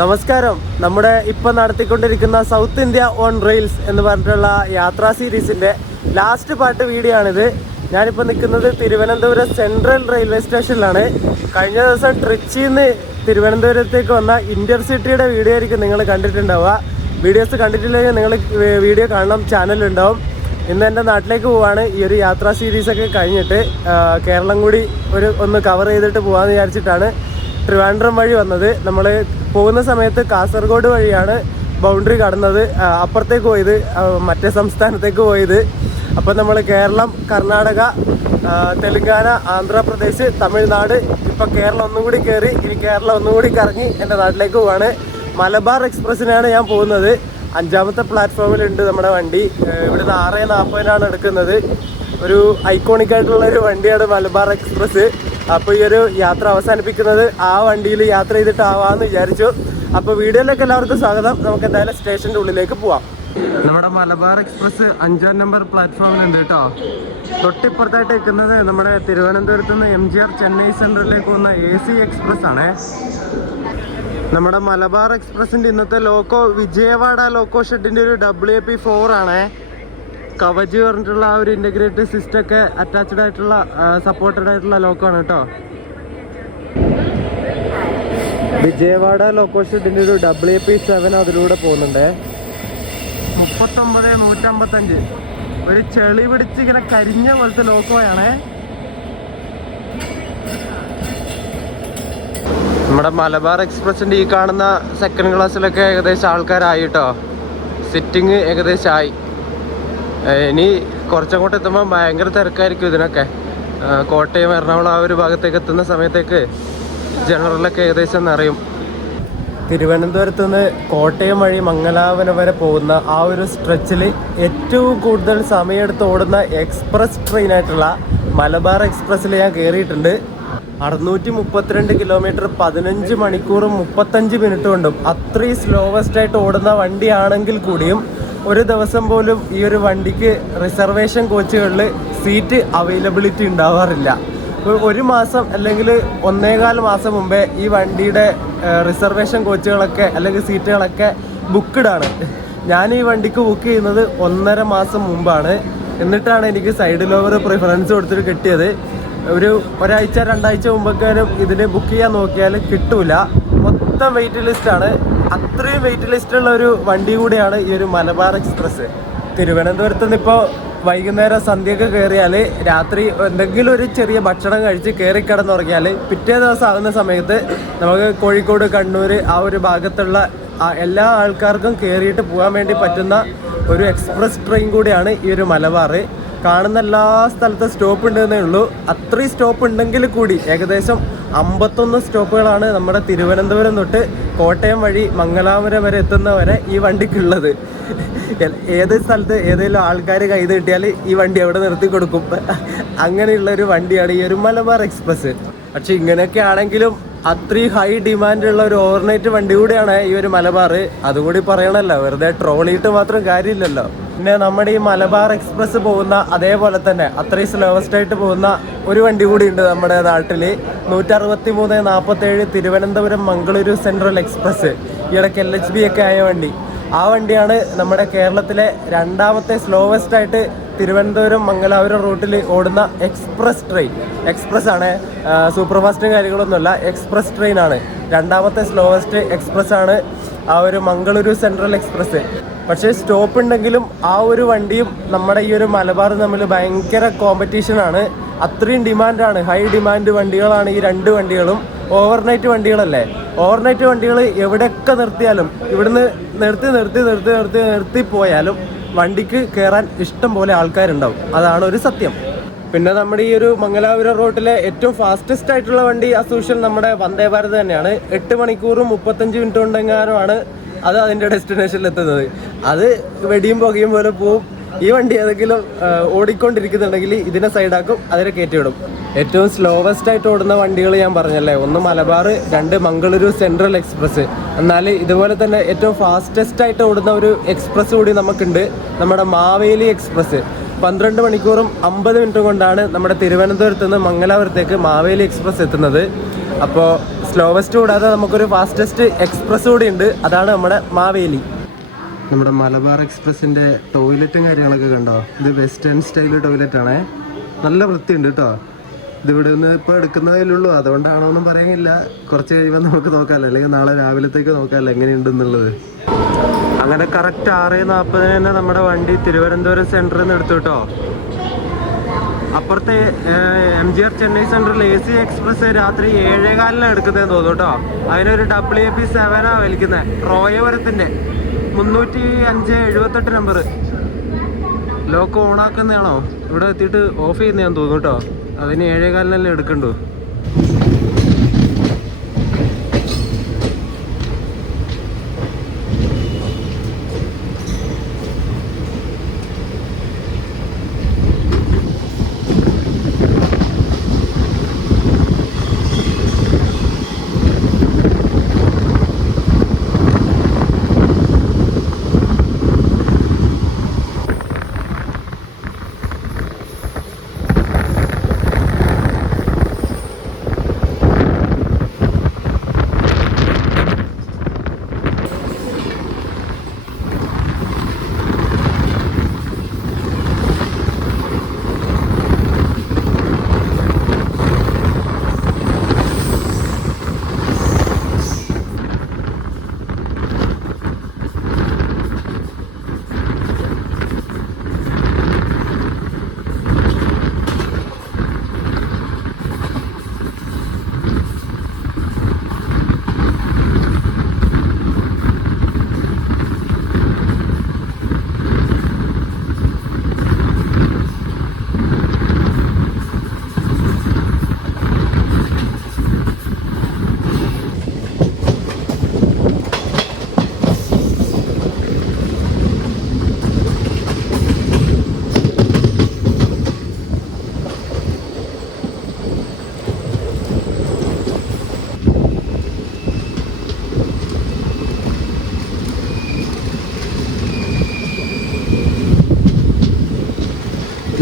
നമസ്കാരം. നമ്മുടെ ഇപ്പം നടത്തിക്കൊണ്ടിരിക്കുന്ന സൗത്ത് ഇന്ത്യ ഓൺ റെയിൽസ് എന്ന് പറഞ്ഞിട്ടുള്ള യാത്രാ സീരീസിൻ്റെ ലാസ്റ്റ് പാർട്ട് വീഡിയോ ആണിത്. ഞാനിപ്പോൾ നിൽക്കുന്നത് തിരുവനന്തപുരം സെൻട്രൽ റെയിൽവേ സ്റ്റേഷനിലാണ്. കഴിഞ്ഞ ദിവസം ട്രിച്ചിയിൽ നിന്ന് തിരുവനന്തപുരത്തേക്ക് വന്ന ഇൻ്റർസിറ്റിയുടെ വീഡിയോ ആയിരിക്കും നിങ്ങൾ കണ്ടിട്ടുണ്ടാവുക. വീഡിയോസ് കണ്ടിട്ടില്ലെങ്കിൽ നിങ്ങൾ വീഡിയോ കാണണം, ചാനലുണ്ടാവും. ഇന്ന് എൻ്റെ നാട്ടിലേക്ക് പോവാണ്. ഈ ഒരു യാത്രാ സീരീസൊക്കെ കഴിഞ്ഞിട്ട് കേരളം കൂടി ഒന്ന് കവർ ചെയ്തിട്ട് പോകാമെന്ന് വിചാരിച്ചിട്ടാണ് ട്രിവാൻഡ്രം വഴി വന്നത്. നമ്മൾ പോകുന്ന സമയത്ത് കാസർഗോഡ് വഴിയാണ് ബൗണ്ടറി കടന്നത്, അപ്പുറത്തേക്ക് പോയത്, മറ്റേ സംസ്ഥാനത്തേക്ക് പോയത്. അപ്പോൾ നമ്മൾ കേരളം, കർണാടക, തെലുങ്കാന, ആന്ധ്രാപ്രദേശ്, തമിഴ്നാട്, ഇപ്പോൾ കേരളം ഒന്നും കൂടി കയറി, ഇനി കേരളം ഒന്നും കൂടി കറങ്ങി എൻ്റെ നാട്ടിലേക്ക് പോവാണ്. മലബാർ എക്സ്പ്രസ്സിനാണ് ഞാൻ പോകുന്നത്. 5ാമത്തെ പ്ലാറ്റ്ഫോമിലുണ്ട് നമ്മുടെ വണ്ടി. ഇവിടുന്ന് 6:40 എടുക്കുന്നത്. ഒരു ഐക്കോണിക്കായിട്ടുള്ളൊരു വണ്ടിയാണ് മലബാർ എക്സ്പ്രസ്. അപ്പോൾ ഈ ഒരു യാത്ര അവസാനിപ്പിക്കുന്നത് ആ വണ്ടിയിൽ യാത്ര ചെയ്തിട്ടാവാമെന്ന് വിചാരിച്ചു. അപ്പോൾ വീഡിയോയിലേക്ക് എല്ലാവർക്കും സ്വാഗതം. നമുക്ക് എന്തായാലും സ്റ്റേഷൻ്റെ ഉള്ളിലേക്ക് പോവാം. നമ്മുടെ മലബാർ എക്സ്പ്രസ് 5ാം നമ്പർ പ്ലാറ്റ്ഫോമിലുണ്ട് കേട്ടോ. തൊട്ടിപ്പുറത്തായിട്ട് നിൽക്കുന്നത് നമ്മുടെ തിരുവനന്തപുരത്ത് നിന്ന് MGR ചെന്നൈ സെൻട്രലിലേക്ക് പോകുന്ന AC എക്സ്പ്രസ് ആണ്. നമ്മുടെ മലബാർ എക്സ്പ്രസിൻ്റെ ഇന്നത്തെ ലോക്കോ വിജയവാഡ ലോക്കോ ഷെഡിൻ്റെ ഒരു WAP4 ആണ്. കവച് പറഞ്ഞിട്ടുള്ള ആ ഒരു ഇൻ്റഗ്രേറ്റഡ് സിസ്റ്റം ഒക്കെ അറ്റാച്ച്ഡ് ആയിട്ടുള്ള സപ്പോർട്ടഡ് ആയിട്ടുള്ള ലോക്കോ ആണ് കേട്ടോ. വിജയവാഡ ലോക്കോ ഷെഡിൻ്റെ ഒരു WAP7 അതിലൂടെ പോകുന്നുണ്ട്. 39,155 ഒരു ചെളി പിടിച്ച് ഇങ്ങനെ കരിഞ്ഞ പോലത്തെ ലോക്കോയാണ്. നമ്മുടെ മലബാർ എക്സ്പ്രസിൻ്റെ ഈ കാണുന്ന സെക്കൻഡ് ക്ലാസ്സിലൊക്കെ ഏകദേശം ആൾക്കാരായി കേട്ടോ. സിറ്റിങ് ഏകദേശം ആയി. ഇനി കുറച്ചങ്ങോട്ട് എത്തുമ്പോൾ ഭയങ്കര തിരക്കായിരിക്കും ഇതിനൊക്കെ. കോട്ടയം, എറണാകുളം ആ ഒരു ഭാഗത്തേക്ക് എത്തുന്ന സമയത്തേക്ക് ജനറലൊക്കെ ഏകദേശം നിറയും. തിരുവനന്തപുരത്ത് നിന്ന് കോട്ടയം വഴി മംഗലാപുരം വരെ പോകുന്ന ആ ഒരു സ്ട്രെച്ചിൽ ഏറ്റവും കൂടുതൽ സമയമെടുത്ത് ഓടുന്ന എക്സ്പ്രസ് ട്രെയിനായിട്ടുള്ള മലബാർ എക്സ്പ്രസ്സിൽ ഞാൻ കയറിയിട്ടുണ്ട്. 632 കിലോമീറ്റർ 15 മണിക്കൂറും 35 മിനിറ്റ് കൊണ്ടും അത്രയും സ്ലോവസ്റ്റ് ആയിട്ട് ഓടുന്ന വണ്ടിയാണെങ്കിൽ കൂടിയും ഒരു ദിവസം പോലും ഈ ഒരു വണ്ടിക്ക് റിസർവേഷൻ കോച്ചുകളിൽ സീറ്റ് അവൈലബിലിറ്റി ഉണ്ടാവാറില്ല. ഒരു മാസം അല്ലെങ്കിൽ 1.25 മാസം മുമ്പേ ഈ വണ്ടിയുടെ റിസർവേഷൻ കോച്ചുകളൊക്കെ അല്ലെങ്കിൽ സീറ്റുകളൊക്കെ ബുക്ക്ഡാണ്. ഞാൻ ഈ വണ്ടിക്ക് ബുക്ക് ചെയ്യുന്നത് 1.5 മാസം മുമ്പാണ്. എന്നിട്ടാണ് എനിക്ക് സൈഡ് ലോവർ പ്രിഫറൻസ് കൊടുത്തിട്ട് കിട്ടിയത്. ഒരാഴ്ച 2 ആഴ്ച മുമ്പൊക്കെ ഇതിന് ബുക്ക് ചെയ്യാൻ നോക്കിയാൽ കിട്ടൂല. മൊത്തം വെയിറ്റ് ലിസ്റ്റാണ്. അത്രയും വെയിറ്റ് ലിസ്റ്റുള്ള ഒരു വണ്ടി കൂടിയാണ് ഈ ഒരു മലബാർ എക്സ്പ്രസ്. തിരുവനന്തപുരത്ത് നിന്ന് ഇപ്പോൾ വൈകുന്നേരം സന്ധ്യയൊക്കെ കയറിയാൽ രാത്രി എന്തെങ്കിലും ഒരു ചെറിയ ഭക്ഷണം കഴിച്ച് കയറി കിടന്നുറങ്ങിയാൽ പിറ്റേ ദിവസം ആകുന്ന സമയത്ത് നമുക്ക് കോഴിക്കോട്, കണ്ണൂർ ആ ഒരു ഭാഗത്തുള്ള എല്ലാ ആൾക്കാർക്കും കയറിയിട്ട് പോകാൻ വേണ്ടി പറ്റുന്ന ഒരു എക്സ്പ്രസ് ട്രെയിൻ കൂടിയാണ് ഈ ഒരു മലബാർ. കാണുന്ന എല്ലാ സ്ഥലത്തും സ്റ്റോപ്പ് ഉണ്ടെന്നേ ഉള്ളൂ. അത്രയും സ്റ്റോപ്പ് ഉണ്ടെങ്കിൽ കൂടി ഏകദേശം 51 സ്റ്റോപ്പുകളാണ് നമ്മുടെ തിരുവനന്തപുരം തൊട്ട് കോട്ടയം വഴി മംഗലാപുരം വരെ എത്തുന്നവരെ ഈ വണ്ടിക്കുള്ളത്. ഏത് സ്ഥലത്ത് ഏതെങ്കിലും ആൾക്കാർ കൈത് കിട്ടിയാൽ ഈ വണ്ടി അവിടെ നിർത്തി കൊടുക്കും. അങ്ങനെയുള്ളൊരു വണ്ടിയാണ് ഈ ഒരു മലബാർ എക്സ്പ്രസ്. പക്ഷെ ഇങ്ങനെയൊക്കെ ആണെങ്കിലും അത്രയും ഹൈ ഡിമാൻഡുള്ള ഒരു ഓവർനൈറ്റ് വണ്ടി കൂടിയാണ് ഈ ഒരു മലബാർ. അതുകൂടി പറയണമല്ലോ, വെറുതെ ട്രോളിയിട്ട് മാത്രം കാര്യമില്ലല്ലോ. പിന്നെ നമ്മുടെ ഈ മലബാർ എക്സ്പ്രസ് പോകുന്ന അതേപോലെ തന്നെ അത്രയും സ്ലോവസ്റ്റ് ആയിട്ട് പോകുന്ന ഒരു വണ്ടി കൂടി ഉണ്ട് നമ്മുടെ നാട്ടിൽ. 163-47 തിരുവനന്തപുരം മംഗളൂരു സെൻട്രൽ എക്സ്പ്രസ്. ഈയിടയ്ക്ക് LHB ഒക്കെ ആയ വണ്ടി. ആ വണ്ടിയാണ് നമ്മുടെ കേരളത്തിലെ 2ാമത്തെ സ്ലോവസ്റ്റ് ആയിട്ട് തിരുവനന്തപുരം മംഗലാപുരം റൂട്ടിൽ ഓടുന്ന എക്സ്പ്രസ് ട്രെയിൻ. എക്സ്പ്രസ് ആണ്, സൂപ്പർ ഫാസ്റ്റും കാര്യങ്ങളൊന്നുമല്ല. എക്സ്പ്രസ് ട്രെയിനാണ്. 2ാമത്തെ സ്ലോവസ്റ്റ് എക്സ്പ്രസ് ആണ് ആ ഒരു മംഗളൂരു സെൻട്രൽ എക്സ്പ്രസ്. പക്ഷേ സ്റ്റോപ്പ് ഉണ്ടെങ്കിലും ആ ഒരു വണ്ടിയും നമ്മുടെ ഈ ഒരു മലബാർ തമ്മിൽ ഭയങ്കര കോമ്പറ്റീഷനാണ്. അത്രയും ഡിമാൻഡാണ്, ഹൈ ഡിമാൻഡ് വണ്ടികളാണ് ഈ 2 വണ്ടികളും. ഓവർനൈറ്റ് വണ്ടികളല്ലേ. ഓവർനൈറ്റ് വണ്ടികൾ എവിടെയൊക്കെ നിർത്തിയാലും ഇവിടുന്ന് നിർത്തി പോയാലും വണ്ടിക്ക് കയറാൻ ഇഷ്ടം പോലെ ആൾക്കാരുണ്ടാവും. അതാണ് ഒരു സത്യം. പിന്നെ നമ്മുടെ ഈ ഒരു മംഗലാപുരം റൂട്ടിലെ ഏറ്റവും ഫാസ്റ്റസ്റ്റ് ആയിട്ടുള്ള വണ്ടി അസൂഷ്യൽ നമ്മുടെ വന്ദേ ഭാരത് തന്നെയാണ്. 8 മണിക്കൂറും 35 മിനിറ്റ് കൊണ്ടെങ്ങാനുമാണ് അത് അതിൻ്റെ ഡെസ്റ്റിനേഷനിൽ എത്തുന്നത്. അത് വെടിയും പുകയും പോലെ പോവും. ഈ വണ്ടി ഏതെങ്കിലും ഓടിക്കൊണ്ടിരിക്കുന്നുണ്ടെങ്കിൽ ഇതിനെ സൈഡാക്കും, അതിനെ കയറ്റിവിടും. ഏറ്റവും സ്ലോവസ്റ്റ് ആയിട്ട് ഓടുന്ന വണ്ടികൾ ഞാൻ പറഞ്ഞല്ലേ, 1 മലബാർ, 2 മംഗളൂരു സെൻട്രൽ എക്സ്പ്രസ്. എന്നാൽ ഇതുപോലെ തന്നെ ഏറ്റവും ഫാസ്റ്റസ്റ്റ് ആയിട്ട് ഓടുന്ന ഒരു എക്സ്പ്രസ് കൂടി നമുക്കുണ്ട്, നമ്മുടെ മാവേലി എക്സ്പ്രസ്. 12 മണിക്കൂറും 50 മിനിറ്റും കൊണ്ടാണ് നമ്മുടെ തിരുവനന്തപുരത്ത് നിന്ന് മംഗലാപുരത്തേക്ക് മാവേലി എക്സ്പ്രസ് എത്തുന്നത്. അപ്പോൾ സ്ലോവസ്റ്റ് കൂടാതെ നമുക്കൊരു ഫാസ്റ്റസ്റ്റ് എക്സ്പ്രസ് കൂടി ഉണ്ട്. അതാണ് നമ്മുടെ മാവേലി. നമ്മുടെ മലബാർ എക്സ്പ്രസിൻ്റെ ടോയ്ലറ്റും കാര്യങ്ങളൊക്കെ കണ്ടോ? ഇത് വെസ്റ്റേൺ സ്റ്റൈൽ ടോയ്ലറ്റ് ആണേ. നല്ല വൃത്തിയുണ്ട് കേട്ടോ. ഇതിവിടെ നിന്ന് ഇപ്പോൾ എടുക്കുന്നതിലുള്ളൂ, അതുകൊണ്ടാണോന്നും പറയുന്നില്ല. കുറച്ച് കഴിയുമ്പോൾ നമുക്ക് നോക്കാമല്ലോ, അല്ലെങ്കിൽ നാളെ രാവിലത്തേക്ക് നോക്കാമല്ലോ എങ്ങനെയുണ്ടെന്നുള്ളത്. അങ്ങനെ കറക്റ്റ് 6:40 തന്നെ നമ്മുടെ വണ്ടി തിരുവനന്തപുരം സെൻറ്ററിൽ നിന്ന് എടുത്തു കേട്ടോ. അപ്പുറത്തെ MGR Chennai central AC express രാത്രി 7:15 എടുക്കുന്നതെന്ന് തോന്നുന്നു കേട്ടോ. അതിനൊരു WP7 വലിക്കുന്നത്, റോയപുരത്തിൻ്റെ 305/78 നമ്പർ. ലോക്ക് ഓണാക്കുന്നതാണോ ഇവിടെ എത്തിയിട്ട് ഓഫ് ചെയ്യുന്നതാന്ന് തോന്നുന്നു കേട്ടോ. അതിന് 7:15 എടുക്കണ്ടു.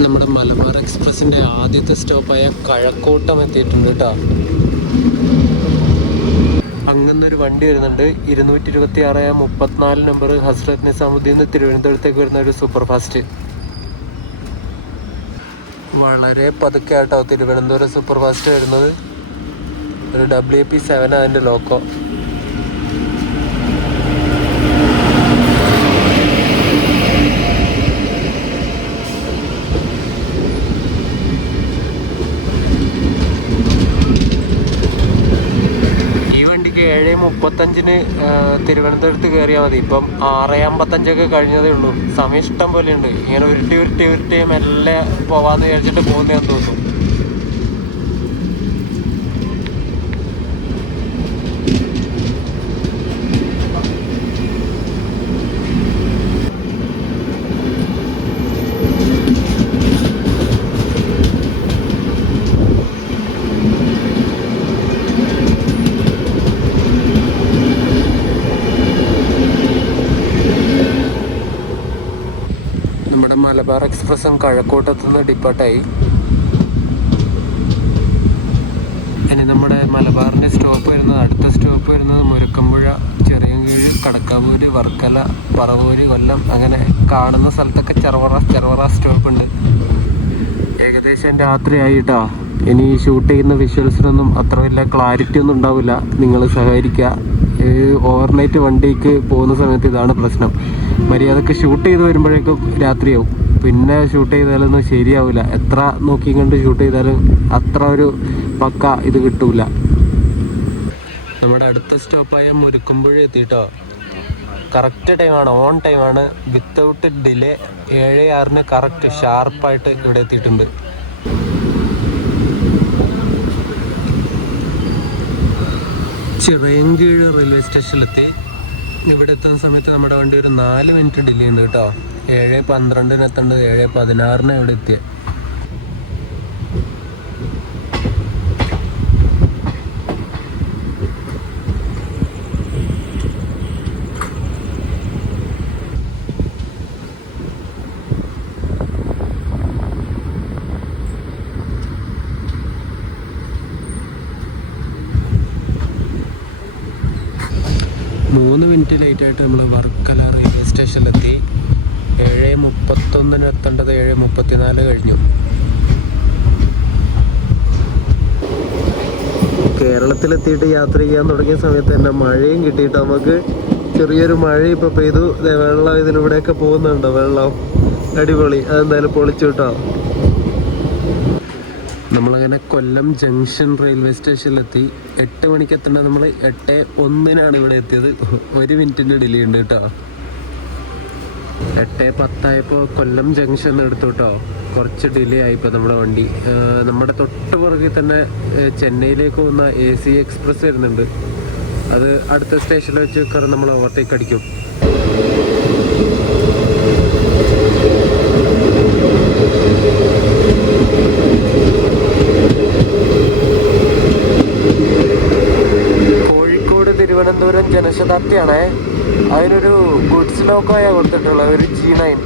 നമ്മുടെ മലബാർ എക്സ്പ്രസിൻ്റെ ആദ്യത്തെ സ്റ്റോപ്പായ കഴക്കൂട്ടം എത്തിയിട്ടുണ്ട് കേട്ടോ. അങ്ങനൊരു വണ്ടി വരുന്നുണ്ട്, 226/34 നമ്പർ, ഹസ്രത്ത് നിസാമുദ്ദീൻ നിന്ന് തിരുവനന്തപുരത്തേക്ക് വരുന്ന ഒരു സൂപ്പർ ഫാസ്റ്റ്. വളരെ പതുക്കെ കേട്ടോ തിരുവനന്തപുരം സൂപ്പർ ഫാസ്റ്റ് വരുന്നത്. ഒരു WP7 അതിൻ്റെ ലോക്കോ. ഈ വണ്ടിക്ക് 7:35 തിരുവനന്തപുരത്ത് കയറിയാൽ മതി. ഇപ്പം 6:55 കഴിഞ്ഞതേ ഉള്ളൂ. സമയം ഇഷ്ടം പോലെ ഉണ്ട്. ഇങ്ങനെ ഉരുട്ടി മെല്ലെ പോവാന്ന് വിചാരിച്ചിട്ട് പോകുന്നതെന്ന് തോന്നുന്നു. മലബാർ എക്സ്പ്രസും കഴക്കൂട്ടത്തു നിന്ന് ഡിപ്പാർട്ടായി. ഇനി നമ്മുടെ മലബാറിൻ്റെ സ്റ്റോപ്പ് വരുന്നത്, അടുത്ത സ്റ്റോപ്പ് വരുന്നത് മുരക്കമ്പുഴ, ചെറിയൻകീഴ്, കടക്കാവൂര്, വർക്കല, പറവൂര്, കൊല്ലം. അങ്ങനെ കാണുന്ന സ്ഥലത്തൊക്കെ ചെറുവറ സ്റ്റോപ്പ് ഉണ്ട്. ഏകദേശം രാത്രിയായിട്ടാ. ഇനി ഷൂട്ട് ചെയ്യുന്ന വിഷ്വൽസിനൊന്നും അത്ര വലിയ ക്ലാരിറ്റി ഒന്നും ഉണ്ടാവില്ല. നിങ്ങൾ സഹകരിക്കുക. ഓവർനൈറ്റ് വണ്ടിക്ക് പോകുന്ന സമയത്ത് ഇതാണ് പ്രശ്നം. മര്യാദക്ക് ഷൂട്ട് ചെയ്ത് വരുമ്പോഴേക്കും രാത്രിയാവും. പിന്നെ ഷൂട്ട് ചെയ്താലൊന്നും ശരിയാവില്ല. എത്ര നോക്കി കണ്ട് ഷൂട്ട് ചെയ്താലും അത്ര ഒരു പക്ക ഇത് കിട്ടൂല. നമ്മുടെ അടുത്ത സ്റ്റോപ്പായ മുരുക്കുമ്പുഴ എത്തിയിട്ടോ. കറക്റ്റ് ടൈമാണ്, ഓൺ ടൈമാണ്, വിത്തൗട്ട് ഡിലേ. 7:06 കറക്റ്റ് ഷാർപ്പായിട്ട് ഇവിടെ എത്തിയിട്ടുണ്ട്. ചിറയൻകീഴ് റെയിൽവേ സ്റ്റേഷനിലെത്തി. ഇവിടെ എത്തുന്ന സമയത്ത് നമ്മുടെ വണ്ടി ഒരു 4 മിനിറ്റ് ഡിലേ ഉണ്ട് കേട്ടോ. 7:12 എത്തേണ്ടത് 7:16 ഇവിടെ എത്തിയത്. മിനിറ്റ് ലേറ്റായിട്ട് നമ്മൾ വർക്കല റെയിൽവേ സ്റ്റേഷനിലെത്തി. 7:31 എത്തേണ്ടത് 7:34 കഴിഞ്ഞു. കേരളത്തിലെത്തിയിട്ട് യാത്ര ചെയ്യാൻ തുടങ്ങിയ സമയത്ത് തന്നെ മഴയും കിട്ടിയിട്ട് നമുക്ക് ചെറിയൊരു മഴ ഇപ്പോൾ പെയ്തു. വെള്ളം ഇതിലൂടെയൊക്കെ പോകുന്നുണ്ടോ? വെള്ളം അടിപൊളി. അതെന്തായാലും പൊളിച്ചു കേട്ടോ. നമ്മളങ്ങനെ കൊല്ലം ജംഗ്ഷൻ റെയിൽവേ സ്റ്റേഷനിലെത്തി. 8 മണിക്ക് എത്തേണ്ടത് നമ്മൾ 8:01 ഇവിടെ എത്തിയത്. 1 മിനിറ്റിൻ്റെ ഡിലേ ഉണ്ട് കേട്ടോ. 8:10 കൊല്ലം ജംഗ്ഷൻ എടുത്തു കേട്ടോ. കുറച്ച് ഡിലേ ആയിപ്പോൾ നമ്മുടെ വണ്ടി. നമ്മുടെ തൊട്ട് പുറകിൽ തന്നെ ചെന്നൈയിലേക്ക് പോകുന്ന AC എക്സ്പ്രസ് വരുന്നുണ്ട്. അത് അടുത്ത സ്റ്റേഷനിൽ വെച്ച് നമ്മൾ ഓവർടേക്ക് അടിക്കും. കോഴിക്കോട് തിരുവനന്തപുരം ജനശതാബ്ദിയാണേ. അതിനൊരു ഗുഡ്സ് ലോക്കോയാണ് കൊടുത്തിട്ടുള്ളത്, ഒരു G9.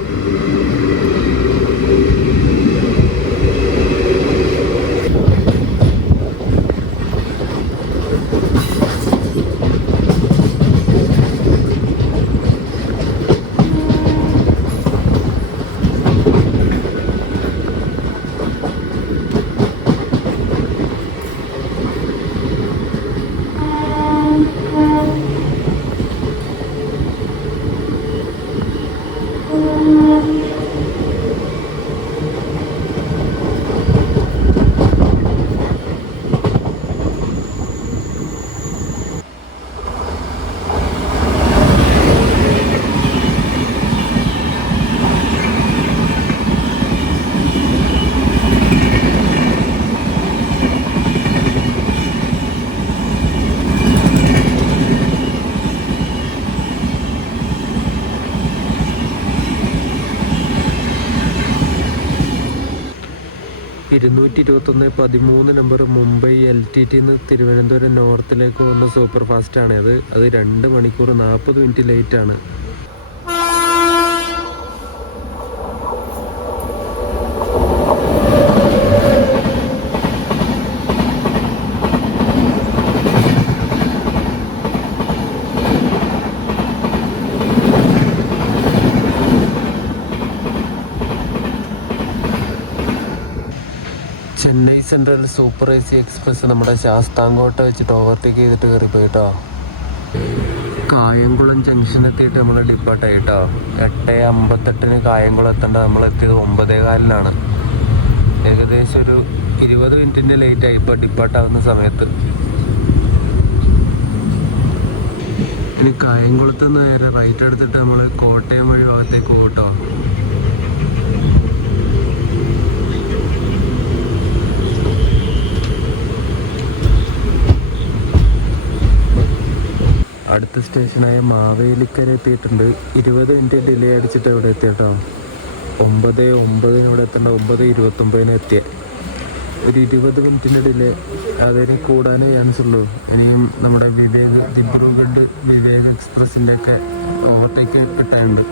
Number Mumbai LTT Thiruvananthapuram നോർത്തിലേക്ക് പോകുന്ന സൂപ്പർ ഫാസ്റ്റാണ് അത്. 2 മണിക്കൂർ 40 മിനിറ്റ് ലേറ്റാണ്. Chennai central super AC express നമ്മുടെ ശാസ്താംകോട്ട വെച്ചിട്ട് ഓവർടേക്ക് ചെയ്തിട്ട് കയറി പോയിട്ടോ. കായംകുളം ജംഗ്ഷൻ എത്തിയിട്ട് നമ്മൾ ഡിപ്പാർട്ടായി കേട്ടോ. 8:58 കായംകുളം എത്തേണ്ട നമ്മളെത്തിയത് 9:15. ഏകദേശം ഒരു 20 മിനിറ്റിൻ്റെ ലേറ്റായി ഇപ്പോൾ ഡിപ്പാർട്ടാവുന്ന സമയത്ത്. ഇനി കായംകുളത്ത് നിന്ന് നേരെ റൈറ്റ് എടുത്തിട്ട് നമ്മൾ കോട്ടയം വഴി ഭാഗത്തേക്ക് പോകട്ടോ. അടുത്ത സ്റ്റേഷനായ മാവേലിക്കര എത്തിയിട്ടുണ്ട്. 20 മിനിറ്റ് ഡിലേ അടിച്ചിട്ട് ഇവിടെ എത്തിയിട്ടോ. 9:09 ഇവിടെ എത്തേണ്ട 9:29 എത്തിയ. ഒരു 20 മിനിറ്റിൻ്റെ ഡിലേ. അതിന് കൂടാനേ ചാൻസ് ഉള്ളൂ. ഇനിയും നമ്മുടെ ദിബ്രുഗഡ് വിവേക് എക്സ്പ്രസിൻ്റെ ഒക്കെ ഓവർടേക്ക് കിട്ടാനുണ്ട്.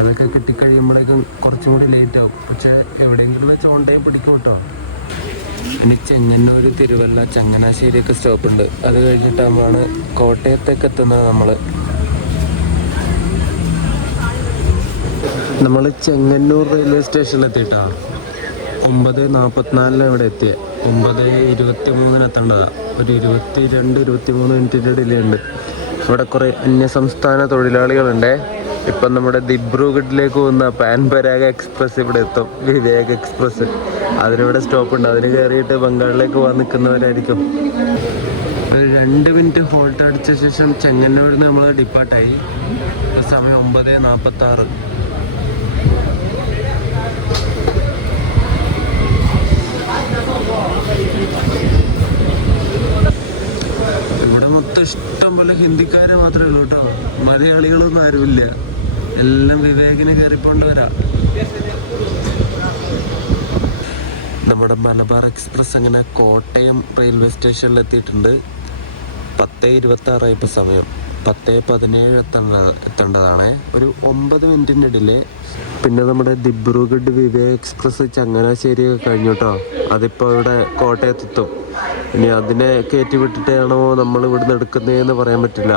അതൊക്കെ കിട്ടിക്കഴിയുമ്പോഴേക്കും കുറച്ചും കൂടി ലേറ്റ് ആവും. പക്ഷേ എവിടെയെങ്കിലും ചോണ്ടയും പിടിക്കും കേട്ടോ. ഇനി ചെങ്ങന്നൂർ, തിരുവല്ല, ചങ്ങനാശ്ശേരിയൊക്കെ സ്റ്റോപ്പുണ്ട്. അത് കഴിഞ്ഞിട്ടാകുമ്പോഴാണ് കോട്ടയത്തേക്ക് എത്തുന്നത്. നമ്മൾ ചെങ്ങന്നൂർ റെയിൽവേ സ്റ്റേഷനിലെത്തിയിട്ടാണ് 9:44 ഇവിടെ എത്തിയത്. 9:23 എത്തേണ്ടതാണ്. ഒരു 22-23 മിനിറ്റിൻ്റെ ഡിലേ ഉണ്ട്. ഇവിടെ കുറേ അന്യസംസ്ഥാന തൊഴിലാളികളുണ്ട്. ഇപ്പം നമ്മുടെ ദിബ്രുഗഡിലേക്ക് പോകുന്ന പാൻപരാഗ എക്സ്പ്രസ് ഇവിടെ എത്തും. വിവേക് എക്സ്പ്രസ് അതിനിവിടെ സ്റ്റോപ്പുണ്ട്. അതിന് കയറിയിട്ട് ബംഗാളിലേക്ക് പോകാൻ നിൽക്കുന്നവരായിരിക്കും. ഒരു 2 മിനിറ്റ് ഹോൾട്ട് അടിച്ച ശേഷം ചെങ്ങന്നൂരിൽ നിന്ന് നമ്മൾ ഡിപ്പാർട്ടായി. സമയം 9:46. ഇവിടെ മൊത്തം ഇഷ്ടം പോലെ ഹിന്ദിക്കാരെ മാത്രമേ ഉള്ളൂ കേട്ടോ. മലയാളികളൊന്നും ആരുമില്ല. എല്ലാം വിവേകിന് കയറിപ്പോണ്ടവരാ. നമ്മുടെ മലബാർ എക്സ്പ്രസ് അങ്ങനെ കോട്ടയം റെയിൽവേ സ്റ്റേഷനിൽ എത്തിയിട്ടുണ്ട്. 10:26 ഇപ്പോൾ സമയം. 10:17 എത്തേണ്ടതാണ്. ഒരു 9 മിനിറ്റിൻ്റെ ഡിലേ. പിന്നെ നമ്മുടെ ദിബ്രുഗഡ് വിവേക് എക്സ്പ്രസ് ചങ്ങനാശ്ശേരിയൊക്കെ കഴിഞ്ഞു കേട്ടോ. അതിപ്പോൾ ഇവിടെ കോട്ടയത്തെത്തും. ഇനി അതിനെ കയറ്റി വിട്ടിട്ടാണോ നമ്മൾ ഇവിടുന്ന് എടുക്കുന്നതെന്ന് പറയാൻ പറ്റില്ല.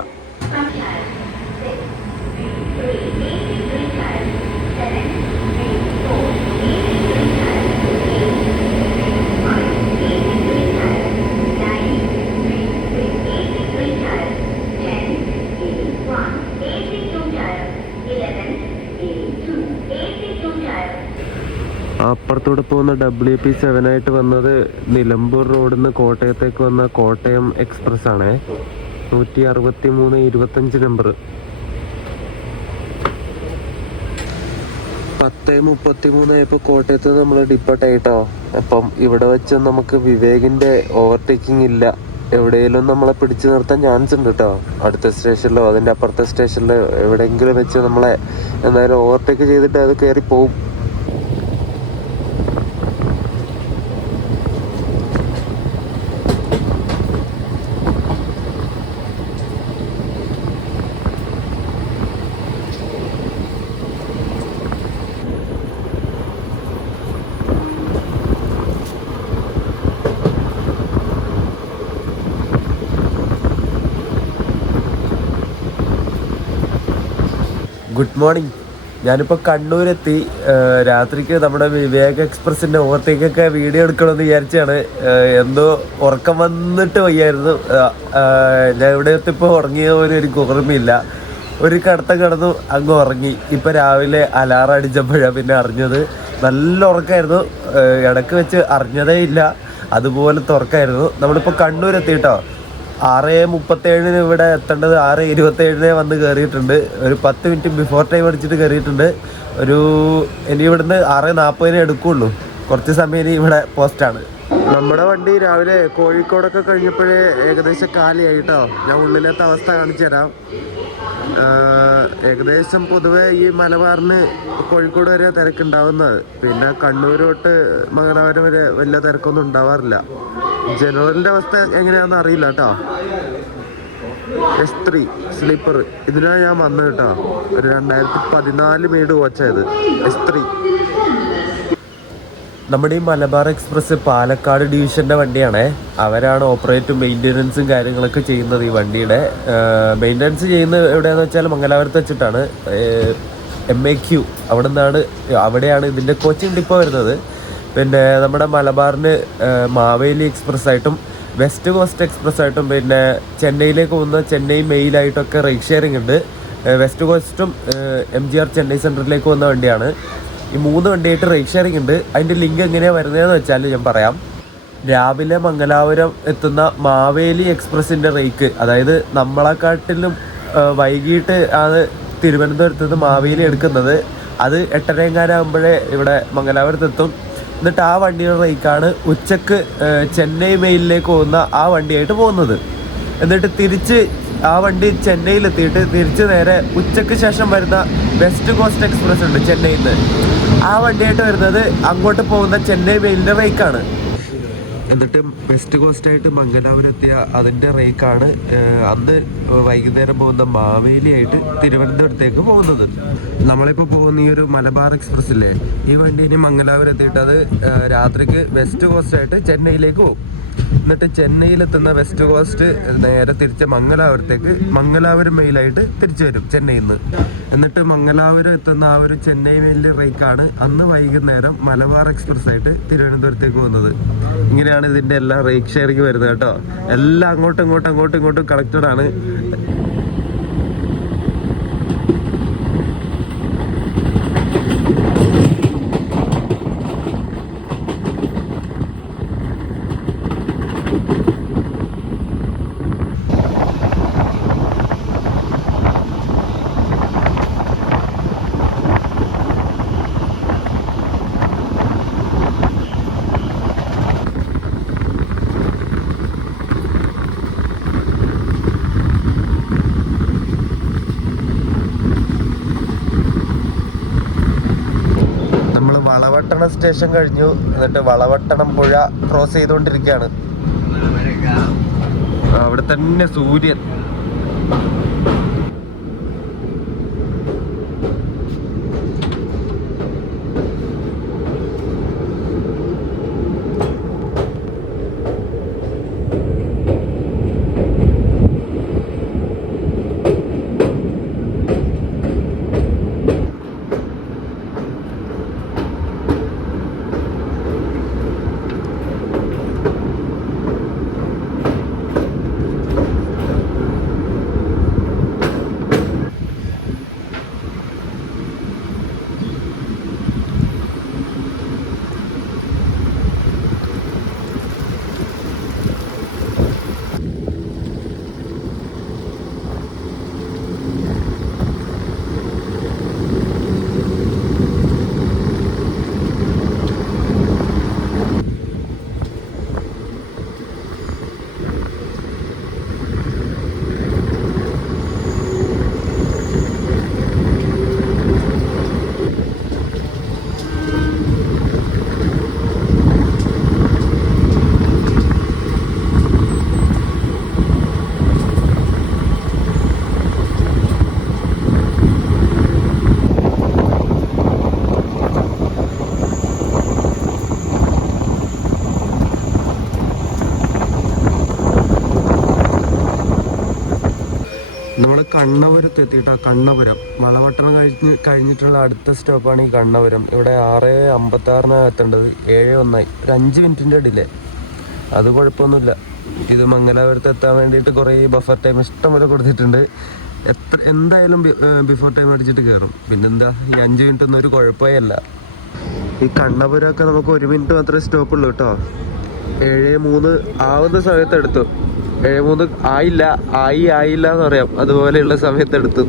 അപ്പുറത്തൂടെ പോകുന്ന WP7 വന്നത് നിലമ്പൂർ റോഡിൽ നിന്ന് കോട്ടയത്തേക്ക് വന്ന കോട്ടയം എക്സ്പ്രസ് ആണ്. 163 നമ്പർ. 10:33 ആയപ്പോൾ കോട്ടയത്ത് നമ്മൾ ഡിപ്പോട്ടായിട്ടോ. അപ്പം ഇവിടെ വെച്ച് നമുക്ക് വിവേകിൻ്റെ ഓവർടേക്കിംഗ് ഇല്ല. എവിടെയെങ്കിലും നമ്മളെ പിടിച്ചു നിർത്താൻ ചാൻസ് ഉണ്ട് കേട്ടോ. അടുത്ത സ്റ്റേഷനിലോ അതിൻ്റെ അപ്പുറത്തെ സ്റ്റേഷനിലോ എവിടെയെങ്കിലും വെച്ച് നമ്മളെ എന്തായാലും ഓവർടേക്ക് ചെയ്തിട്ട് അത് കയറി പോവും. Good morning. ഞാനിപ്പോൾ കണ്ണൂരെത്തി. രാത്രിക്ക് നമ്മുടെ വിവേക് എക്സ്പ്രസിൻ്റെ ഓവർടേക്കൊക്കെ വീഡിയോ എടുക്കണമെന്ന് വിചാരിച്ചാണ്. എന്തോ ഉറക്കം വന്നിട്ട് വയ്യായിരുന്നു. ഞാൻ ഇവിടെ എത്തിയപ്പോൾ ഉറങ്ങിയ പോലെ എനിക്ക് ഓർമ്മയില്ല. ഒരു കടത്തം കിടന്നു അങ്ങ് ഉറങ്ങി. ഇപ്പം രാവിലെ അലാറം അടിച്ചപ്പോഴാണ് പിന്നെ അറിഞ്ഞത്. നല്ല ഉറക്കമായിരുന്നു. ഇടയ്ക്ക് വെച്ച് അറിഞ്ഞതേ ഇല്ല, അതുപോലത്തെ ഉറക്കമായിരുന്നു. നമ്മളിപ്പോൾ കണ്ണൂരെത്തി കേട്ടോ. 6:37 ഇവിടെ എത്തേണ്ടത് 6:27 വന്ന് കയറിയിട്ടുണ്ട്. ഒരു 10 മിനിറ്റ് ബിഫോർ ടൈം അടിച്ചിട്ട് കയറിയിട്ടുണ്ട്. ഇനി ഇവിടുന്ന് 6:40 എടുക്കുള്ളൂ. കുറച്ച് സമയം ഇനി ഇവിടെ പോസ്റ്റാണ്. നമ്മുടെ വണ്ടി രാവിലെ കോഴിക്കോടൊക്കെ കഴിഞ്ഞപ്പോഴേ ഏകദേശം കാലിയായി കേട്ടോ. ഞാൻ ഉള്ളിലത്തെ അവസ്ഥ കാണിച്ചു തരാം. ഏകദേശം പൊതുവെ ഈ മലബാറിന് കോഴിക്കോട് വരെ തിരക്കുണ്ടാവുന്നത്. പിന്നെ കണ്ണൂർ തൊട്ട് മംഗലാപുരം വരെ വലിയ തിരക്കൊന്നും ഉണ്ടാവാറില്ല. ജനറലിൻ്റെ അവസ്ഥ എങ്ങനെയാണെന്ന് അറിയില്ല കേട്ടോ. S3 സ്ലീപ്പർ ഇതിനാണ് ഞാൻ വന്നത് കേട്ടോ. ഒരു 2014 മെയ്ഡ് കോച്ചായത് S3. നമ്മുടെ ഈ മലബാർ എക്സ്പ്രസ് പാലക്കാട് ഡിവിഷൻ്റെ വണ്ടിയാണേ. അവരാണ് ഓപ്പറേറ്റും മെയിൻ്റെനൻസും കാര്യങ്ങളൊക്കെ ചെയ്യുന്നത്. ഈ വണ്ടിയുടെ മെയിൻ്റെനൻസ് ചെയ്യുന്നത് എവിടെയാണെന്ന് വെച്ചാൽ മംഗലാപുരത്ത് വെച്ചിട്ടാണ്. MAQ അവിടെയാണ് ഇതിൻ്റെ കോച്ചിങ് ഡിപ്പോ വരുന്നത്. പിന്നെ നമ്മുടെ മലബാറിന് മാവേലി എക്സ്പ്രസ് ആയിട്ടും വെസ്റ്റ് കോസ്റ്റ് എക്സ്പ്രസ് ആയിട്ടും പിന്നെ ചെന്നൈയിലേക്ക് പോകുന്ന ചെന്നൈ മെയിലായിട്ടൊക്കെ റൈഡ് ഷെയറിംഗ് ഉണ്ട്. വെസ്റ്റ് കോസ്റ്റും MGR ചെന്നൈ സെൻട്രലിലേക്ക് പോകുന്ന വണ്ടിയാണ്. ഈ 3 വണ്ടിയായിട്ട് റൈഡ് ഷെയറിംഗ് ഉണ്ട്. അതിൻ്റെ ലിങ്ക് എങ്ങനെയാണ് വരുന്നതെന്ന് വെച്ചാൽ ഞാൻ പറയാം. രാവിലെ മംഗലാപുരം എത്തുന്ന മാവേലി എക്സ്പ്രസിൻ്റെ റേക്ക്, അതായത് നമ്മളെക്കാട്ടിലും വൈകിട്ട് ആണ് തിരുവനന്തപുരത്ത് നിന്ന് മാവേലി എടുക്കുന്നത്. അത് 8:30 ഇവിടെ മംഗലാപുരത്തെത്തും. എന്നിട്ട് ആ വണ്ടിയുടെ റേക്കാണ് ഉച്ചക്ക് ചെന്നൈ മെയിലിലേക്ക് പോകുന്ന ആ വണ്ടിയായിട്ട് പോകുന്നത്. എന്നിട്ട് തിരിച്ച് ആ വണ്ടി ചെന്നൈയിലെത്തിയിട്ട് തിരിച്ച് നേരെ ഉച്ചയ്ക്ക് ശേഷം വരുന്ന വെസ്റ്റ് കോസ്റ്റ് എക്സ്പ്രസ് ഉണ്ട് ചെന്നൈയിൽ നിന്ന്. ആ വണ്ടിയായിട്ട് വരുന്നത് അങ്ങോട്ട് പോകുന്ന ചെന്നൈ മെയിലിൻ്റെ റേക്കാണ്. എന്നിട്ട് വെസ്റ്റ് കോസ്റ്റായിട്ട് മംഗലാപുരം എത്തിയ അതിൻ്റെ റേക്കാണ് അന്ന് വൈകുന്നേരം പോകുന്ന മാവേലിയായിട്ട് തിരുവനന്തപുരത്തേക്ക് പോകുന്നത്. നമ്മളിപ്പോൾ പോകുന്ന ഈ ഒരു മലബാർ എക്സ്പ്രസ് ഇല്ലേ, ഈ വണ്ടി ഇനി മംഗലാപുരം എത്തിയിട്ട് അത് രാത്രിക്ക് വെസ്റ്റ് കോസ്റ്റായിട്ട് ചെന്നൈയിലേക്ക് പോകും. എന്നിട്ട് ചെന്നൈയിലെത്തുന്ന വെസ്റ്റ് കോസ്റ്റ് നേരെ തിരിച്ച് മംഗലാപുരം മെയിലായിട്ട് തിരിച്ചു വരും ചെന്നൈയിൽ നിന്ന്. എന്നിട്ട് മംഗലാപുരം എത്തുന്ന ആ ഒരു ചെന്നൈ മെയിലിൻ്റെ റേക്കാണ് അന്ന് വൈകുന്നേരം മലബാർ എക്സ്പ്രസ് ആയിട്ട് തിരുവനന്തപുരത്തേക്ക് പോകുന്നത്. ഇങ്ങനെയാണ് ഇതിൻ്റെ എല്ലാ റേക്ക് ഷെയറിങ് വരുന്നത് കേട്ടോ. എല്ലാം അങ്ങോട്ടും ഇങ്ങോട്ടും കണക്റ്റഡ് ആണ്. വളവട്ടണം സ്റ്റേഷൻ കഴിഞ്ഞു. എന്നിട്ട് വളവട്ടണം പുഴ ക്രോസ് ചെയ്തുകൊണ്ടിരിക്കുകയാണ്. അവിടെ തന്നെ സൂര്യൻ. കണ്ണപുരത്ത് എത്തിയിട്ടാ. കണ്ണപുരം വളവട്ടണം കഴിഞ്ഞിട്ടുള്ള അടുത്ത സ്റ്റോപ്പാണ് ഈ കണ്ണപുരം. ഇവിടെ 6:56 എത്തേണ്ടത്, 7:01, ഒരു 5 മിനിറ്റിൻ്റെ ഡിലേ. അത് കുഴപ്പമൊന്നുമില്ല. ഇത് മംഗലാപുരത്ത് എത്താൻ വേണ്ടിയിട്ട് കുറേ ബഫർ ടൈം ഇഷ്ടംപോലെ കൊടുത്തിട്ടുണ്ട്. എന്തായാലും ബിഫോർ ടൈം അടിച്ചിട്ട് കയറും. പിന്നെന്താ, ഈ 5 മിനിറ്റ് ഒന്നും ഒരു കുഴപ്പമല്ല. ഈ കണ്ണപുരമൊക്കെ നമുക്ക് 1 മിനിറ്റ് മാത്രമേ സ്റ്റോപ്പുള്ളൂ കേട്ടോ. 7:03 ആവുന്ന സമയത്തെടുത്തു. 7:03 ആയില്ല എന്ന് പറയാം, അതുപോലെയുള്ള സമയത്തെടുത്തു.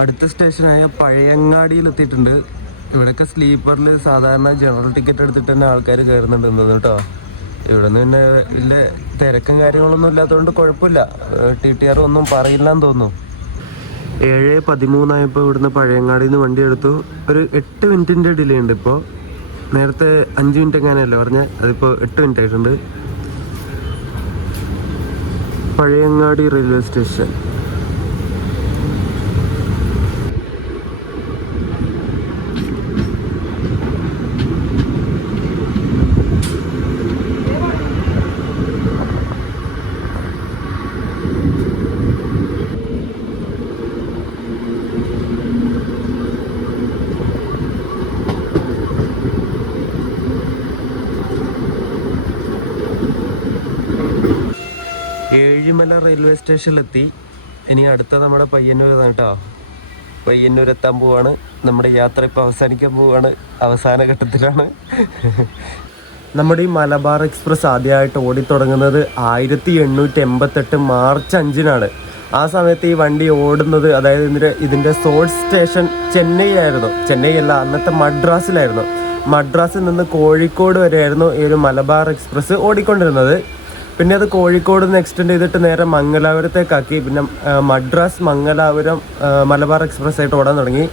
അടുത്ത സ്റ്റേഷനായ പഴയങ്ങാടിയിൽ എത്തിയിട്ടുണ്ട്. ഇവിടെയൊക്കെ സ്ലീപ്പറിൽ സാധാരണ ജനറൽ ടിക്കറ്റ് എടുത്തിട്ട് തന്നെ ആൾക്കാർ കയറുന്നുണ്ടെന്ന് കേട്ടോ. ഇവിടെ നിന്ന് പിന്നെ വലിയ തിരക്കും കാര്യങ്ങളൊന്നും ഇല്ലാത്തതുകൊണ്ട് കുഴപ്പമില്ല. TTR ഒന്നും പറയില്ലെന്ന് തോന്നുന്നു. 7:13 ഇവിടുന്ന് പഴയങ്ങാടിയിൽ നിന്ന് വണ്ടി എടുത്തു. ഒരു 8 മിനിറ്റിൻ്റെ ഡിലേ ഉണ്ട് ഇപ്പോൾ. നേരത്തെ 5 മിനിറ്റ് എങ്ങനെയല്ലോ പറഞ്ഞത്, അതിപ്പോൾ 8 മിനിറ്റ് ആയിട്ടുണ്ട്. Pazhayangadi railway station. Ezhimala railway സ്റ്റേഷനിലെത്തി. ഇനി അടുത്ത നമ്മുടെ പയ്യന്നൂരാണ് കേട്ടോ. പയ്യന്നൂർ എത്താൻ പോവാണ്. നമ്മുടെ യാത്ര ഇപ്പോൾ അവസാനിക്കാൻ പോവുകയാണ്, അവസാന ഘട്ടത്തിലാണ്. നമ്മുടെ ഈ മലബാർ എക്സ്പ്രസ് ആദ്യമായിട്ട് ഓടിത്തുടങ്ങുന്നത് 1888 മാർച്ച് 5-നാണ്. ആ സമയത്ത് ഈ വണ്ടി ഓടുന്നത്, അതായത് ഇതിൻ്റെ സോഴ്സ് സ്റ്റേഷൻ ചെന്നൈ ആയിരുന്നു. ചെന്നൈ അല്ല, അന്നത്തെ മദ്രാസിലായിരുന്നു. മദ്രാസിൽ നിന്ന് കോഴിക്കോട് വരെയായിരുന്നു ഈ ഒരു മലബാർ എക്സ്പ്രസ് ഓടിക്കൊണ്ടിരുന്നത്. പിന്നെ അത് കോഴിക്കോട് നിന്ന് എക്സ്റ്റെൻഡ് ചെയ്തിട്ട് നേരെ മംഗലാപുരത്തേക്കാക്കി. പിന്നെ മദ്രാസ് മംഗലാപുരം മലബാർ എക്സ്പ്രസ് ആയിട്ട് ഓടാൻ തുടങ്ങി.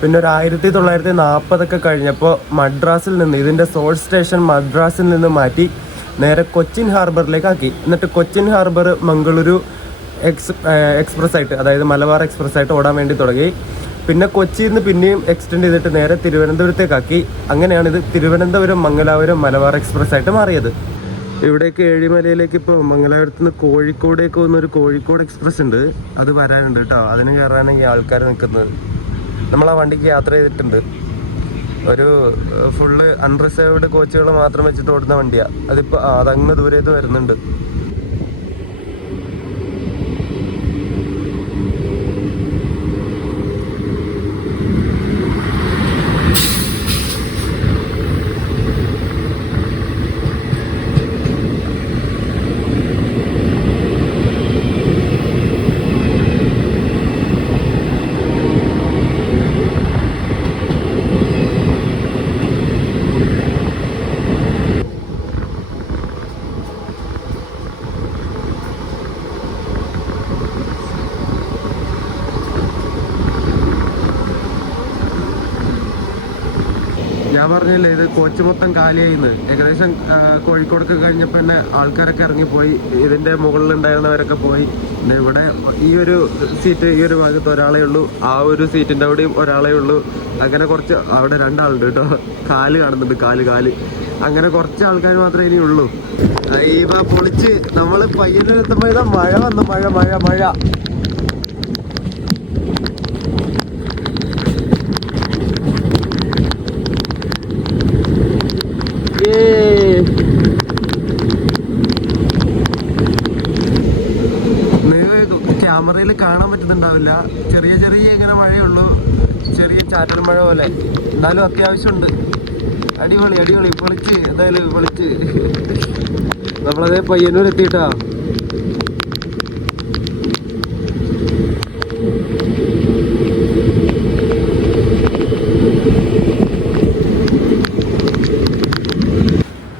പിന്നെ ഒരു 1940 കഴിഞ്ഞപ്പോൾ മദ്രാസിൽ നിന്ന്, ഇതിൻ്റെ സോഴ്സ് സ്റ്റേഷൻ മദ്രാസിൽ നിന്ന് മാറ്റി നേരെ കൊച്ചിൻ ഹാർബറിലേക്കാക്കി. എന്നിട്ട് കൊച്ചിൻ ഹാർബർ മംഗളൂരു എക്സ്പ്രസ് ആയിട്ട്, അതായത് മലബാർ എക്സ്പ്രസ് ആയിട്ട് ഓടാൻ വേണ്ടി തുടങ്ങി. പിന്നെ കൊച്ചിയിൽ നിന്ന് പിന്നെയും എക്സ്റ്റെൻഡ് ചെയ്തിട്ട് നേരെ തിരുവനന്തപുരത്തേക്കാക്കി. അങ്ങനെയാണ് ഇത് തിരുവനന്തപുരം മംഗലാപുരം മലബാർ എക്സ്പ്രസ് ആയിട്ട് മാറിയത്. ഇവിടേക്ക് ഏഴിമലയിലേക്ക് ഇപ്പോൾ മംഗലാപുരത്ത് നിന്ന് കോഴിക്കോടേക്ക് വന്നൊരു കോഴിക്കോട് എക്സ്പ്രസ് ഉണ്ട്. അത് വരാനുണ്ട് കേട്ടോ. അതിന് കയറാനാണ് ഈ ആൾക്കാർ നിൽക്കുന്നത്. നമ്മൾ ആ വണ്ടിക്ക് യാത്ര ചെയ്തിട്ടുണ്ട്. ഒരു ഫുള്ള് അൺറിസർവ്ഡ് കോച്ചുകൾ മാത്രം വെച്ചിട്ട് ഓടുന്ന വണ്ടിയാണ്. അതിപ്പോൾ അതങ്ങ് ദൂരേത് വരുന്നുണ്ട്. ഞാൻ പറഞ്ഞില്ലേ ഇത് കോച്ച് മൊത്തം കാലിയായിന്ന്. ഏകദേശം കോഴിക്കോടൊക്കെ കഴിഞ്ഞപ്പോൾ തന്നെ ആൾക്കാരൊക്കെ ഇറങ്ങിപ്പോയി. ഇതിൻ്റെ മുകളിലുണ്ടായിരുന്നവരൊക്കെ പോയി. പിന്നെ ഇവിടെ ഈ ഒരു സീറ്റ് ഈ ഒരു ഭാഗത്ത് ഒരാളേ ഉള്ളൂ. ആ ഒരു സീറ്റിൻ്റെ അവിടെയും ഒരാളേ ഉള്ളൂ. അങ്ങനെ കുറച്ച് അവിടെ രണ്ടാളുണ്ട് കേട്ടോ. കാല് കാണുന്നുണ്ട്, കാല്. അങ്ങനെ കുറച്ച് ആൾക്കാർ മാത്രമേ ഇനി ഉള്ളൂ. ഇവ പൊളിച്ച് നമ്മൾ പയ്യന്നൂരെത്തുമ്പോൾ ഇതാ മഴ വന്നു. മഴ ക്യാമറയിൽ കാണാൻ പറ്റുന്നുണ്ടാവില്ല. ചെറിയ ഇങ്ങനെ മഴയുള്ളൂ, ചെറിയ ചാറ്റൽ മഴ പോലെ. എന്നാലും അത്യാവശ്യമുണ്ട്. അടിപൊളി പൊളിച്ച്. എന്തായാലും പൊളിച്ച് നമ്മളതേ പയ്യന്നൂർ എത്തിയിട്ടാ.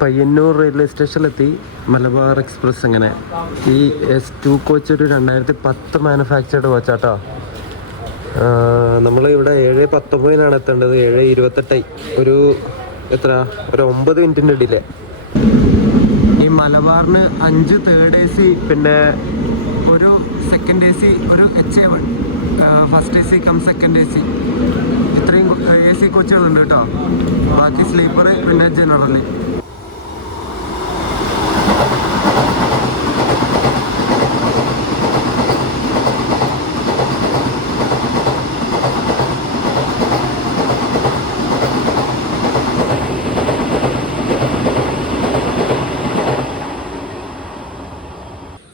പയ്യന്നൂർ റെയിൽവേ സ്റ്റേഷനിലെത്തി. മലബാർ എക്സ്പ്രസ്. അങ്ങനെ ഈ S2 കോച്ച് ഒരു 2010 മാനുഫാക്ചേർഡ് കോച്ചാട്ടോ. നമ്മൾ ഇവിടെ 7:19 എത്തേണ്ടത്. 7:28. ഒരു 9 മിനിറ്റിൻ്റെ ഡിലേ. ഈ മലബാറിന് 5 തേർഡ് AC, പിന്നെ ഒരു സെക്കൻഡ് AC, ഒരു HA1 first AC come second AC. ഇത്രയും AC കോച്ചുകളുണ്ട് കേട്ടോ. ബാക്കി സ്ലീപ്പർ, പിന്നെ ജനറൽ.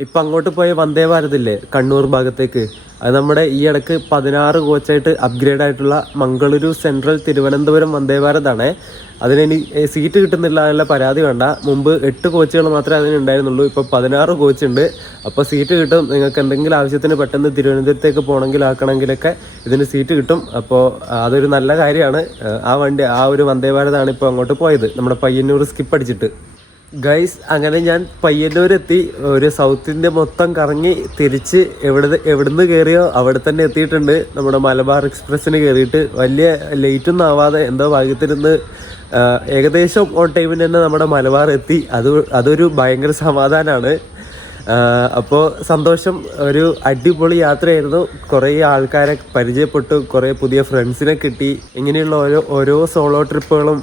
ഇപ്പം അങ്ങോട്ട് പോയ വന്ദേ ഭാരതില്ലേ കണ്ണൂർ ഭാഗത്തേക്ക്, അത് നമ്മുടെ ഈ ഇടയ്ക്ക് 16 കോച്ചായിട്ട് അപ്ഗ്രേഡ് ആയിട്ടുള്ള മംഗളൂരു സെൻട്രൽ തിരുവനന്തപുരം വന്ദേ ഭാരതാണ്. അതിന് സീറ്റ് കിട്ടുന്നില്ല എന്നുള്ള പരാതി വേണ്ട. മുമ്പ് 8 കോച്ചുകൾ മാത്രമേ അതിനുണ്ടായിരുന്നുള്ളൂ. ഇപ്പോൾ 16 കോച്ചുണ്ട്. അപ്പോൾ സീറ്റ് കിട്ടും. നിങ്ങൾക്ക് എന്തെങ്കിലും ആവശ്യത്തിന് പെട്ടെന്ന് തിരുവനന്തപുരത്തേക്ക് പോകണമെങ്കിൽ ആക്കണമെങ്കിലൊക്കെ ഇതിന് സീറ്റ് കിട്ടും. അപ്പോൾ അതൊരു നല്ല കാര്യമാണ്. ആ ഒരു വന്ദേ ഭാരതാണ് ഇപ്പോൾ അങ്ങോട്ട് പോയത്, നമ്മുടെ പയ്യന്നൂർ സ്കിപ്പ് അടിച്ചിട്ട്. ഗൈസ്, അങ്ങനെ ഞാൻ പയ്യന്നൂരെത്തി. ഒരു സൗത്ത് ഇന്ത്യ മൊത്തം കറങ്ങി തിരിച്ച് എവിടുന്ന് കയറിയോ അവിടെ തന്നെ എത്തിയിട്ടുണ്ട്. നമ്മുടെ മലബാർ എക്സ്പ്രസ്സിന് കയറിയിട്ട് വലിയ ലേറ്റൊന്നും ആവാതെ എന്തോ ഭാഗ്യത്തിരുന്ന് ഏകദേശം ഓൺ ടൈമിന് തന്നെ നമ്മുടെ മലബാർ എത്തി. അതൊരു ഭയങ്കര സമാധാനമാണ്. അപ്പോൾ സന്തോഷം. ഒരു അടിപൊളി യാത്രയായിരുന്നു. കുറേ ആൾക്കാരെ പരിചയപ്പെട്ടു, കുറേ പുതിയ ഫ്രണ്ട്സിനെ കിട്ടി. ഇങ്ങനെയുള്ള ഓരോ സോളോ ട്രിപ്പുകളും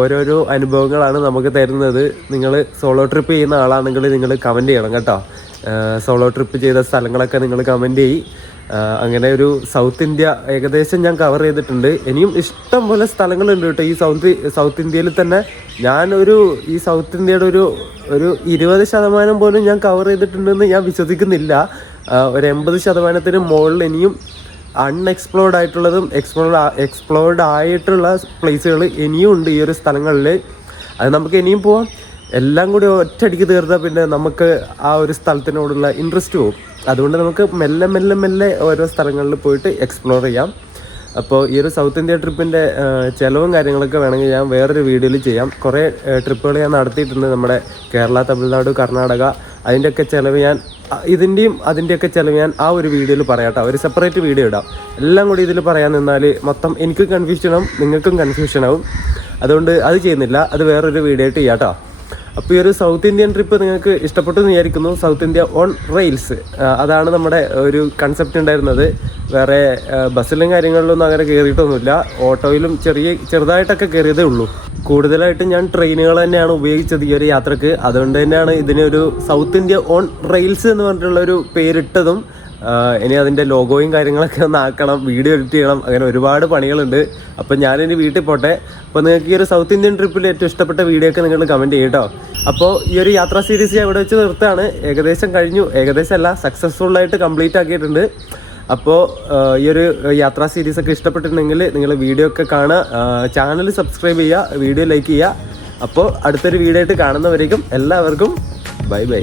ഓരോരോ അനുഭവങ്ങളാണ് നമുക്ക് തരുന്നത്. നിങ്ങൾ സോളോ ട്രിപ്പ് ചെയ്യുന്ന ആളാണെങ്കിൽ നിങ്ങൾ കമൻറ്റ് ചെയ്യണം കേട്ടോ. സോളോ ട്രിപ്പ് ചെയ്ത സ്ഥലങ്ങളൊക്കെ നിങ്ങൾ കമൻറ്റ് ചെയ്യും. അങ്ങനെ ഒരു സൗത്ത് ഇന്ത്യ ഏകദേശം ഞാൻ കവർ ചെയ്തിട്ടുണ്ട്. ഇനിയും ഇഷ്ടം പോലെ സ്ഥലങ്ങളുണ്ട് കേട്ടോ ഈ സൗത്ത് ഇന്ത്യയിൽ തന്നെ. ഈ സൗത്ത് ഇന്ത്യയുടെ ഒരു 20% പോലും ഞാൻ കവർ ചെയ്തിട്ടുണ്ടെന്ന് ഞാൻ വിശ്വസിക്കുന്നില്ല. ഒരു 80% മുകളിൽ ഇനിയും അൺഎക്സ്പ്ലോർഡ് ആയിട്ടുള്ളതും എക്സ്പ്ലോർഡ് ആയിട്ടുള്ള പ്ലേസുകൾ ഇനിയും ഉണ്ട് ഈ ഒരു സ്ഥലങ്ങളിൽ. അത് നമുക്ക് ഇനിയും പോവാം. എല്ലാം കൂടി ഒറ്റയടിക്ക് തീർത്താൽ പിന്നെ നമുക്ക് ആ ഒരു സ്ഥലത്തിനോടുള്ള ഇൻട്രസ്റ്റ് പോകും. അതുകൊണ്ട് നമുക്ക് മെല്ലെ ഓരോ സ്ഥലങ്ങളിൽ പോയിട്ട് എക്സ്പ്ലോർ ചെയ്യാം. അപ്പോൾ ഈ ഒരു സൗത്ത് ഇന്ത്യ ട്രിപ്പിൻ്റെ ചിലവും കാര്യങ്ങളൊക്കെ വേണമെങ്കിൽ ഞാൻ വേറൊരു വീഡിയോയിൽ ചെയ്യാം. കുറേ ട്രിപ്പുകൾ ഞാൻ നടത്തിയിട്ടുണ്ട്. നമ്മുടെ കേരള, തമിഴ്നാട്, കർണാടക. അതിൻ്റെയൊക്കെ ചിലവ് അതിൻ്റെയൊക്കെ ചിലവ് ഞാൻ ആ ഒരു വീഡിയോയിൽ പറയാം കേട്ടോ. ഒരു സെപ്പറേറ്റ് വീഡിയോ ഇടാം. എല്ലാം കൂടി ഇതിൽ പറയാൻ നിന്നാൽ മൊത്തം എനിക്കും കൺഫ്യൂഷനാവും, നിങ്ങൾക്കും കൺഫ്യൂഷനാവും. അതുകൊണ്ട് അത് ചെയ്യുന്നില്ല. അത് വേറൊരു വീഡിയോ ആയിട്ട് ചെയ്യാം കേട്ടോ. അപ്പോൾ ഈ ഒരു സൗത്ത് ഇന്ത്യൻ ട്രിപ്പ് നിങ്ങൾക്ക് ഇഷ്ടപ്പെട്ടു എന്ന് വിചാരിക്കുന്നു. സൗത്ത് ഇന്ത്യ ഓൺ റെയിൽസ്, അതാണ് നമ്മുടെ ഒരു കൺസെപ്റ്റ് ഉണ്ടായിരുന്നത്. വേറെ ബസ്സിലും കാര്യങ്ങളിലൊന്നും അങ്ങനെ കയറിയിട്ടൊന്നുമില്ല. ഓട്ടോയിലും ചെറുതായിട്ടൊക്കെ കയറിയതേ ഉള്ളൂ. കൂടുതലായിട്ടും ഞാൻ ട്രെയിനുകൾ തന്നെയാണ് ഉപയോഗിച്ചത് ഈ ഒരു യാത്രക്ക്. അതുകൊണ്ട് തന്നെയാണ് ഇതിനൊരു സൗത്ത് ഇന്ത്യ ഓൺ റെയിൽസ് എന്ന് പറഞ്ഞിട്ടുള്ളൊരു പേരിട്ടതും. ഇനി അതിൻ്റെ ലോഗോയും കാര്യങ്ങളൊക്കെ ഒന്ന് ആക്കണം, വീഡിയോ എഡിറ്റ് ചെയ്യണം, അങ്ങനെ ഒരുപാട് പണികളുണ്ട്. അപ്പം ഞാനിനി വീട്ടിൽ പോട്ടെ. അപ്പോൾ നിങ്ങൾക്ക് ഈ ഒരു സൗത്ത് ഇന്ത്യൻ ട്രിപ്പിൽ ഏറ്റവും ഇഷ്ടപ്പെട്ട വീഡിയോ ഒക്കെ നിങ്ങൾ കമൻറ്റ് ചെയ്യട്ടോ. അപ്പോൾ ഈ ഒരു യാത്രാ സീരീസ് ഞാൻ ഇവിടെ വെച്ച് നിർത്താണ്. ഏകദേശം കഴിഞ്ഞു. ഏകദേശം അല്ല, സക്സസ്ഫുള്ളായിട്ട് കംപ്ലീറ്റ് ആക്കിയിട്ടുണ്ട്. അപ്പോൾ ഈ ഒരു യാത്രാ സീരീസൊക്കെ ഇഷ്ടപ്പെട്ടിട്ടുണ്ടെങ്കിൽ നിങ്ങൾ വീഡിയോ ഒക്കെ കാണുക, ചാനൽ സബ്സ്ക്രൈബ് ചെയ്യുക, വീഡിയോ ലൈക്ക് ചെയ്യുക. അപ്പോൾ അടുത്തൊരു വീഡിയോ ആയിട്ട് കാണുന്നവരേക്കും എല്ലാവർക്കും ബൈ.